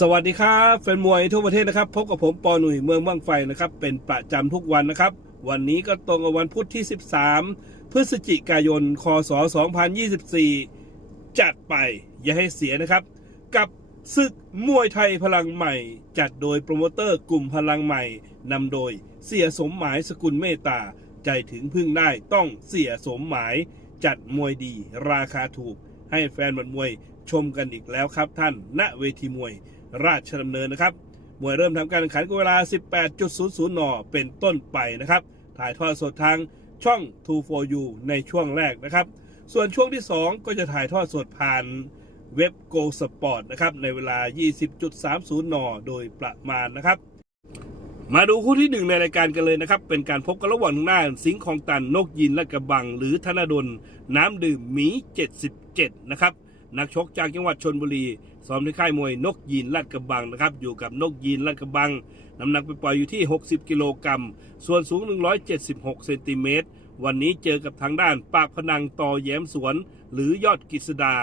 สวัสดีครับแฟนมวยทั่วประเทศนะครับ พบกับผมปอหนุ่ยเมืองบ้างไฟนะครับ เป็นประจำทุกวันนะครับ วันนี้ก็ตรงกับวันพุธที่ 13 พฤศจิกายน คศ 2024 จัดไปอย่าให้เสียนะครับ กับศึกมวยไทยพลังใหม่ จัดโดยโปรโมเตอร์กลุ่มพลังใหม่นำโดยเสียสมหมายสกุลเมตตา ใจถึงพึ่งได้ต้องเสียสมหมาย จัดมวยดี ราคาถูก ให้แฟนบัดมวยชมกันอีกแล้วครับท่านณเวทีมวย ราชดำเนินนะครับ มวยเริ่มทำการแข่งขันกเวลา 18.00 น เป็นต้นไปนะครับ ถ่ายทอดสดทางช่อง 2 4 u ในช่วงแรกนะครับ ส่วนช่วงที่ 2 ก็จะถ่ายทอดสดผ่านเว็บ Go Sport นะครับ ในเวลา 20.30 น โดยประมาณนะครับ มาดูคู่ที่หนึ่งในรายการกันเลยนะครับ เป็นการพบกันระหว่างทางด้าสิงห์คองตันนกยินและกระบัง หรือธนดลน้ำดื่มหมี 77 นะครับ นักชกจากจังหวัดชนบุรีซ้อมที่ค่ายมวยนกยีนลาดกระบังนะครับ อยู่กับนกยีนลาดกระบัง น้ำหนักไปปล่อยอยู่ที่ 60 กิโลกรัม ส่วนสูง 176 เซนติเมตร วันนี้เจอกับทางด้านปากพนังต่อแย้มสวน หรือยอดกฤษดา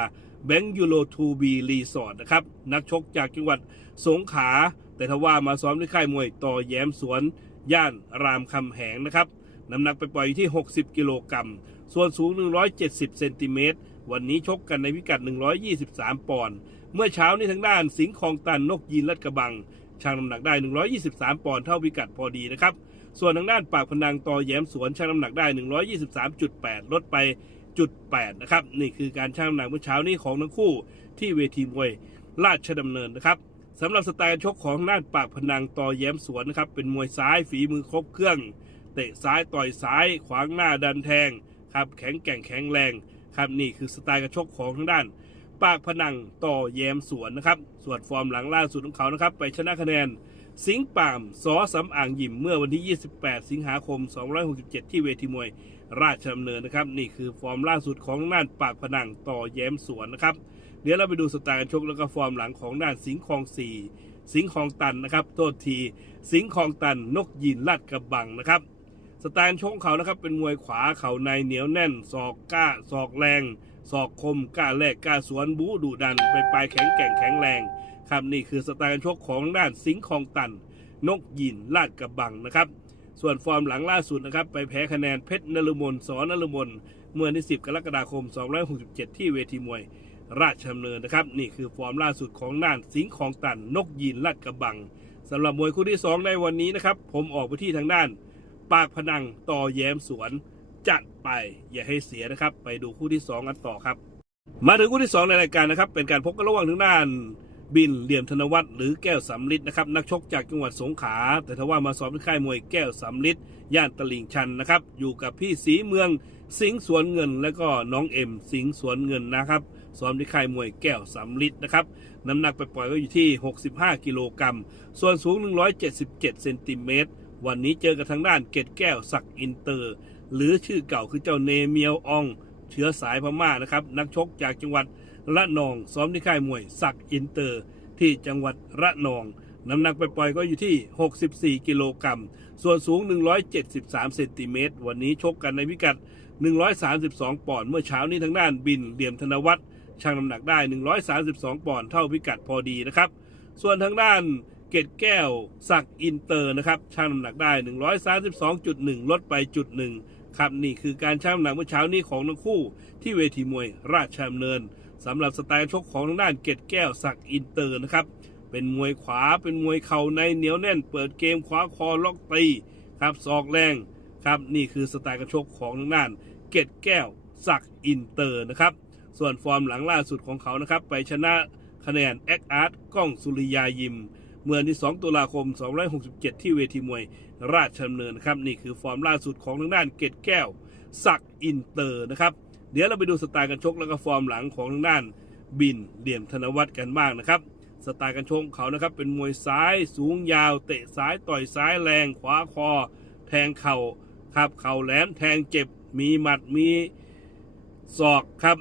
แบงค์ยูโรทูบีรีสอร์ทนะครับ นักชกจากจังหวัดสงขลาแต่ทว่ามาซ้อมที่ค่ายมวยต่อแย้มสวน ย่านรามคำแหงนะครับ น้ำหนักไปปล่อยอยู่ที่ 60 กิโลกรัม ส่วนสูง 170 เซนติเมตร วันนี้ชกกันในพิกัด 123 ปอนด์ เมื่อเช้านี้ทางด้านสิงห์คลองตันนกยีนลัดกระบังช่างน้ำหนักได้ 123 ปอนด์เท่าพิกัดพอดีนะครับ ส่วนทางด้านปากพนังต่อแย้มสวนช่างน้ำหนักได้ 123.8 ลดไปจุด8นะครับ นี่คือการช่างน้ำหนักเมื่อเช้านี้ของทั้งคู่ที่เวทีมวยราชดำเนินนะครับสำหรับสไตล์ชกของทางด้านปากพนังต่อแย้มสวนนะครับ เป็นมวยซ้ายฝีมือครบเครื่อง เตะซ้ายต่อยซ้าย ขวางหน้าดันแทงครับแข็งแกร่งแข็งแรง ครับนี่คือสไตล์การชกของทางด้าน ปากพนังต่อแยมสวนนะครับส่วนฟอร์มหลังล่าสุดของเขานะครับ ไปชนะคะแนนสิงป่ามสอสำอ่างยิมเมื่อวันที่ 28 สิงหาคม 267 ที่เวทีมวยราชดำเนินนะครับ นี่คือฟอร์มล่าสุดของด้านปากพนังต่อแย้มสวนนะครับ เดี๋ยวเราไปดูสไตล์การชกแล้วก็ฟอร์มหลังของด้านสิงห์คลองสี่สิงห์คลองตันนะครับ โทษที สิงห์คลองตันนกยินลาดกระบังนะครับ สไตล์ชกของเขานะครับเป็นมวยขวาเข่าในเหนียวแน่นศอกกล้าศอกแรงศอกคมกล้าแลกกล้าสวนบู๊ดุดันไปปลายแข็งแกร่งแข็งแรงครับนี่คือสไตล์การชกของด้านสิงห์คลองตัน นกยินลาดกระบังนะครับ ส่วนฟอร์มหลังล่าสุดนะครับ ไปแพ้คะแนนเพชรนฤมลสอนฤมลเมื่อวันที่ 10 กรกฎาคม 267 ที่เวทีมวย ราชดำเนินนะครับ นี่คือฟอร์มล่าสุดของด้านสิงห์คลองตัน นกยินลาดกระบังสำหรับมวยคู่ที่ 2 ในวันนี้นะครับ ผมออกไปที่ทางด้าน ปากพนังต่อแย้มสวน จัดไปอย่าให้เสียนะครับ ไปดูคู่ที่ 2 กันต่อครับ มาถึงคู่ที่ 2 ในรายการนะครับ เป็นการพบกันระหว่างทางด้านบินเหลี่ยมธนวัฒน์หรือแก้วสำลิดนะครับนักชกจากจังหวัดสงขลาแต่ทว่ามาซ้อมที่ค่ายมวยแก้วสำลิดย่านตลิ่งชันนะครับ อยู่กับพี่สีเมืองสิงสวนเงิน และก็น้องเอ็มสิงสวนเงินนะครับซ้อมที่ค่ายมวยแก้วสำลิดนะครับน้ำหนักไปปล่อยก็อยู่ที่ 65 กิโลกรัมส่วนสูง 177 เซนติเมตร วันนี้เจอกับทางด้านเกตแก้วศักอินเตอร์ หรือชื่อเก่าคือเจ้าเนเมียวออง เชื้อสายพม่านะครับ นักชกจากจังหวัดระนอง ซ้อมที่ค่ายมวยศักอินเตอร์ ที่จังหวัดระนอง น้ำหนักไปปล่อยก็อยู่ที่ 64 กิโลกรัม ส่วนสูง 173 เซนติเมตร วันนี้ชกกันในพิกัด 132 ปอนด์ เมื่อเช้านี้ทางด้านบินเหลี่ยมธนวัฒน์ช่างน้ำหนักได้ 132 ปอนด์ เท่าพิกัดพอดีนะครับ ส่วนทางด้าน เกตแก้วศักอินเตอร์นะครับช่างน้ำหนักได้ 132.1 ลดไปจุดหนึ่งครับนี่คือการช่างน้ำหนักเมื่อเช้านี้ของทั้งคู่ ที่เวทีมวยราชดำเนินสำหรับสไตล์ชกของทางด้านเกตแก้วศักอินเตอร์นะครับเป็นมวยขวาเป็นมวยเข่าในเหนียวแน่น เปิดเกมคว้าคอล็อกตีครับศอกแรงครับนี่คือสไตล์การชกของทางด้านเกตแก้วศักอินเตอร์นะครับส่วนฟอร์มหลังล่าสุดของเขานะครับไปชนะคะแนนแอคอาร์ตก้องสุริยายิม เมื่อวันที่ 2 ตุลาคม 267 ที่เวทีมวยราชดำเนินครับนี่คือฟอร์มล่าสุดของทางด้านเกตแก้วศักอินเตอร์นะครับ เดี๋ยวเราไปดูสไตล์การชกแล้วก็ฟอร์มหลังของทางด้านบินเหลี่ยมธนวัฒน์กันบ้างนะครับ สไตล์การชกเขานะครับเป็นมวยซ้ายสูงยาวเตะซ้ายต่อยซ้ายแรงขวาคอ แทงเข่าครับเข่าแหลมแทงเจ็บมีหมัดมีศอกครับ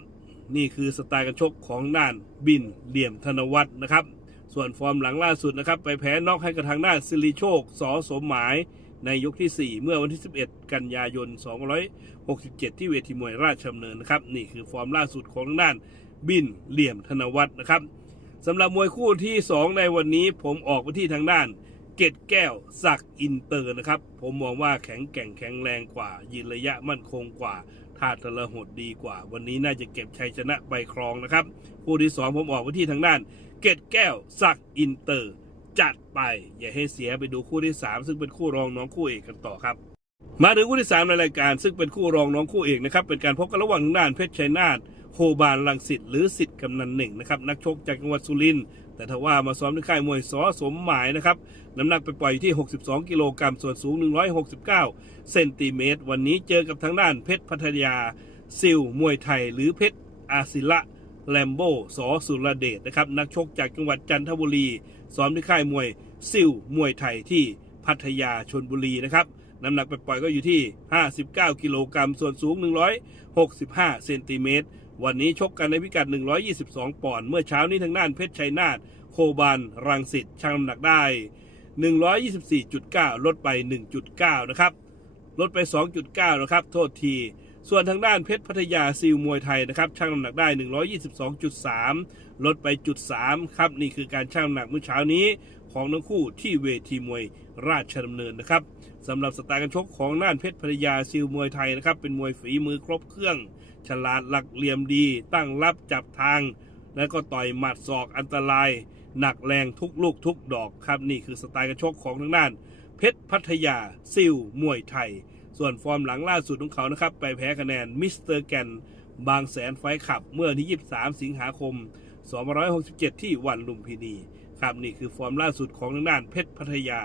นี่คือสไตล์การชกของด้านบินเหลี่ยมธนวัฒน์นะครับ ส่วนฟอร์มหลังล่าสุดนะครับ ไปแพ้นอกให้กับทางด้านสิริโชคสอสมหมายในยกที่ 4 เมื่อวันที่ 11 กันยายน 267 ที่เวทีมวยราชดำเนินนะครับ นี่คือฟอร์มล่าสุดของทางด้านบินเหลี่ยมธนวัฒน์นะครับสำหรับมวยคู่ที่ 2 ในวันนี้ผมออกไปที่ทางด้านเกตแก้วสักอินเตอร์นะครับ ผมมองว่าแข็งแกร่งแข็งแรงกว่ายืนระยะมั่นคงกว่า ท่าทะเลหดดีกว่า วันนี้น่าจะเก็บชัยชนะใบครองนะครับคู่ที่2ผมออกไปที่ทางด้าน เกตแก้วสักอินเตอร์ จัดไป อย่าให้เสียไปดูคู่ที่ 3 ซึ่งเป็นคู่รองน้องคู่เอกกันต่อครับ มาถึงคู่ที่ 3 ในรายการซึ่งเป็นคู่รองน้องคู่เอกนะครับเป็นการพบกันระหว่างทางด้านเพชรชัยนาทโคบานลังสิตหรือสิทธิ์กำนันหนึ่งนะครับนักชกจากจังหวัดสุรินทร์ แต่ถ้าว่ามาซ้อมที่ค่ายมวยสอสมหมายนะครับ น้ำหนักไปปล่อยอยู่ที่ 62 กิโลกรัมส่วนสูง 169 เซนติเมตร วันนี้เจอกับทางด้านเพชรพัทยาซิลมวยไทย หรือเพชรอาศิละแลมโบสอสุรเดชนะครับ นักชกจากจังหวัดจันทบุรีซ้อมที่ค่ายมวยซิลมวยไทยที่พัทยาชนบุรีนะครับน้ำหนักไปปล่อยก็อยู่ที่ 59 กิโลกรัมส่วนสูง 165 เซนติเมตร วันนี้ชกกันในพิกัด 122 ปอนด์เมื่อเช้านี้ทางด้านเพชรชัยนาทโคบานรังสิตชั่งน้ำหนักได้ 124.9 ลดไป 1.9 นะครับ ลดไป 2.9 นะครับ โทษที ส่วนทางด้านเพชรพัทยาซิลมวยไทยนะครับชั่งน้ำหนักได้ 122.3 ลดไปจุด3ครับ นี่คือการชั่งน้ำหนักเมื่อเช้านี้ของทั้งคู่ที่เวทีมวยราชดำเนินนะครับ สำหรับสไตล์การชกของน่านเพชรพัทยาซิลมวยไทยนะครับ เป็นมวยฝีมือครบเครื่อง ฉลาดหลักเหลี่ยมดี ตั้งรับจับทาง แล้วก็ต่อยหมัดศอกอันตราย หนักแรงทุกลูกทุกดอกครับนี่คือสไตล์การชกของทางด้าน เพชรพัทยาซิลมวยไทย ส่วนฟอร์มหลังล่าสุดของเขานะครับ ไปแพ้คะแนนมิสเตอร์แกนบางแสนไฟขับเมื่อวันที่ 23 สิงหาคม 2567 ที่วันลุมพินี ครับนี่คือฟอร์มล่าสุดของทางด้านเพชรพัทยา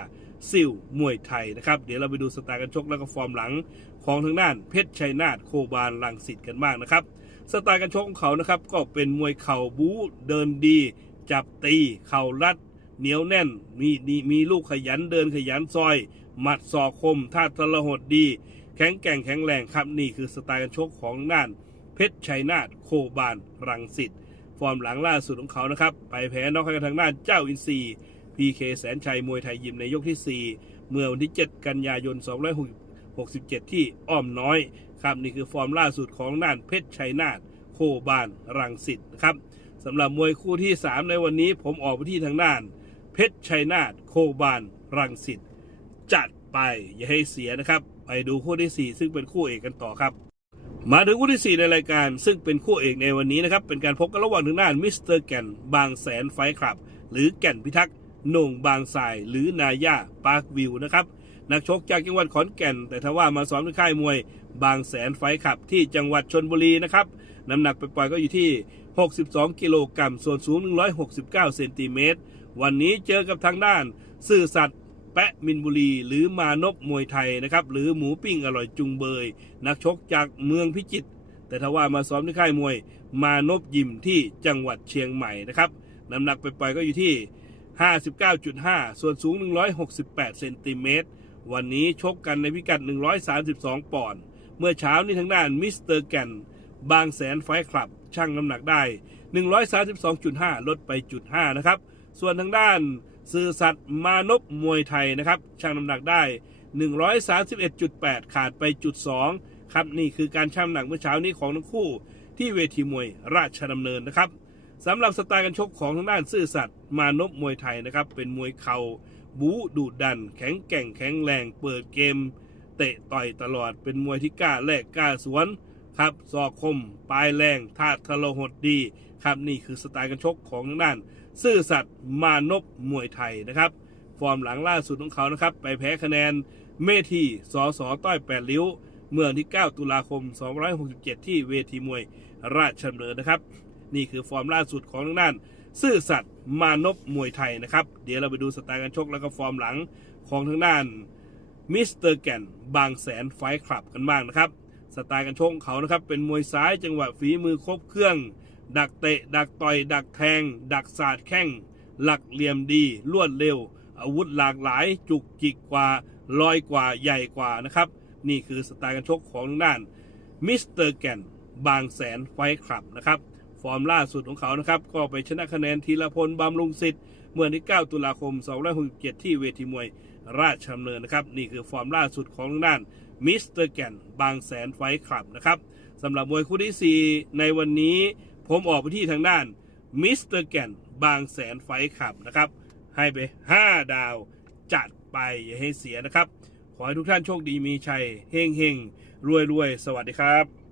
ซิลมวยไทยนะครับ เดี๋ยวเราไปดูสไตล์การชกแล้วก็ฟอร์มหลังของทางด้านเพชรชัยนาทโคบานลังสิตกันบ้างนะครับ สไตล์การชกของเขานะครับก็เป็นมวยเข่าบู๊เดินดี จับตี เข่ารัด เหนียวแน่นมีมีมีลูกขยันเดินขยันซอย หมัดศอกคมท่าทรหดดี แข็งแกร่งแข็งแรงครับนี่คือสไตล์การชกของด้าน เพชรชัยนาทโคบานรังสิตฟอร์มหลังล่าสุดของเขานะครับไปแพ้นอกให้กับทางด้านเจ้าอินซี พีเคแสนชัยมวยไทยยิมในยกที่ 4 เมื่อวันที่ 7 กันยายน 267 ที่อ้อมน้อยครับนี่คือฟอร์มล่าสุดของด้านเพชรชัยนาทโคบานรังสิตนะครับสำหรับมวยคู่ที่ 3 ในวันนี้ผมออกไปที่ทางด้าน เพชรชัยนาทโคบานรังสิตจัดไปอย่าให้เสียนะครับ ไปดูคู่ที่ 4 ซึ่งเป็นคู่เอกกันต่อครับ มาถึงคู่ที่ 4 ในรายการ ซึ่งเป็นคู่เอกในวันนี้นะครับ เป็นการพบกันระหว่างทางด้านมิสเตอร์แก่นบางแสนไฟคลับ หรือแก่นพิทักษ์ หน่งบางทรายหรือนายาปาร์ควิวนะครับนักชกจากจังหวัดขอนแก่น แต่ถ้าว่ามาซ้อมที่ค่ายมวย บางแสนไฟท์คลับที่จังหวัดชนบุรีนะครับน้ำหนักไปปล่อยก็อยู่ที่ 62 กิโลกรัมส่วนสูง 169 เซนติเมตรวันนี้เจอกับทางด้านซื่อสัตย์แปะมินบุรี หรือมานพมวยไทยนะครับหรือหมูปิ้งอร่อยจุงเบย นักชกจากเมืองพิจิตรแต่ถ้าว่ามาซ้อมที่ค่ายมวย มานพยิมที่จังหวัดเชียงใหม่นะครับน้ำหนักไปปล่อยก็อยู่ที่ 59.5 ส่วนสูง 168 เซนติเมตร วันนี้ชกกันในพิกัด 132 ปอนด์ เมื่อเช้านี้ทางด้านมิสเตอร์แกนบางแสนไฟคลับชั่งน้ำหนักได้ 132.5 ลดไปจุด5นะครับ ส่วนทางด้านสื่อสัตว์มานพมวยไทยนะครับชั่งน้ำหนักได้ 131.8 ขาดไปจุด2ครับนี่คือการชั่งน้ำหนักเมื่อเช้านี้ของทั้งคู่ที่เวทีมวยราชดำเนินนะครับ สำหรับสไตล์การชกของทางด้านซื่อสัตย์มานพมวยไทยนะครับ เป็นมวยเข่าบูดุดัน แข็งแกร่งแข็งแรง เปิดเกม เตะต่อยตลอดเป็นมวยที่กล้าแลกกล้าสวนครับศอกคม ปลายแรงท่าทะลหดดีครับนี่คือสไตล์การชกของทางด้าน ซื่อสัตย์มานพมวยไทยนะครับ ฟอร์มหลังล่าสุดของเขานะครับ ไปแพ้คะแนนเมทีสอสอต้อยแปดริ้ว เมื่อวันที่ 9 ตุลาคม2567 ที่เวทีมวยราชดำเนินนะครับ นี่คือฟอร์มล่าสุดของทางด้านซื่อสัตย์มานพมวยไทยนะครับ เดี๋ยวเราไปดูสไตล์การชกแล้วก็ฟอร์มหลังของทางด้านมิสเตอร์แกนบางแสนไฟคลับกันบ้างนะครับ สไตล์การชกเขานะครับ เป็นมวยซ้ายจังหวะฝีมือครบเครื่อง ดักเตะ ดักต่อย ดักแทง ดักสาดแข้ง หลักเหลี่ยมดี รวดเร็ว อาวุธหลากหลาย จุกจิกกว่าลอยกว่าใหญ่กว่านะครับ นี่คือสไตล์การชกของทางด้านมิสเตอร์แกนบางแสนไฟคลับนะครับ ฟอร์มล่าสุดของเขานะครับ ก็ไปชนะคะแนนธีรพลบำรุงสิทธิ์เมื่อวันที่ 9 ตุลาคม 2567 ที่เวทีมวยราชดำเนินนะครับ นี่คือฟอร์มล่าสุดของด้านมิสเตอร์แกนบางแสนไฟคลับนะครับสำหรับมวยคู่ที่ 4 ในวันนี้ผมออกไปที่ทางด้านมิสเตอร์แกนบางแสนไฟขับนะครับ ให้ไป 5 ดาวจัดไปอย่าให้เสียนะครับ ขอให้ทุกท่านโชคดีมีชัยเฮงเฮงรวยรวยสวัสดีครับ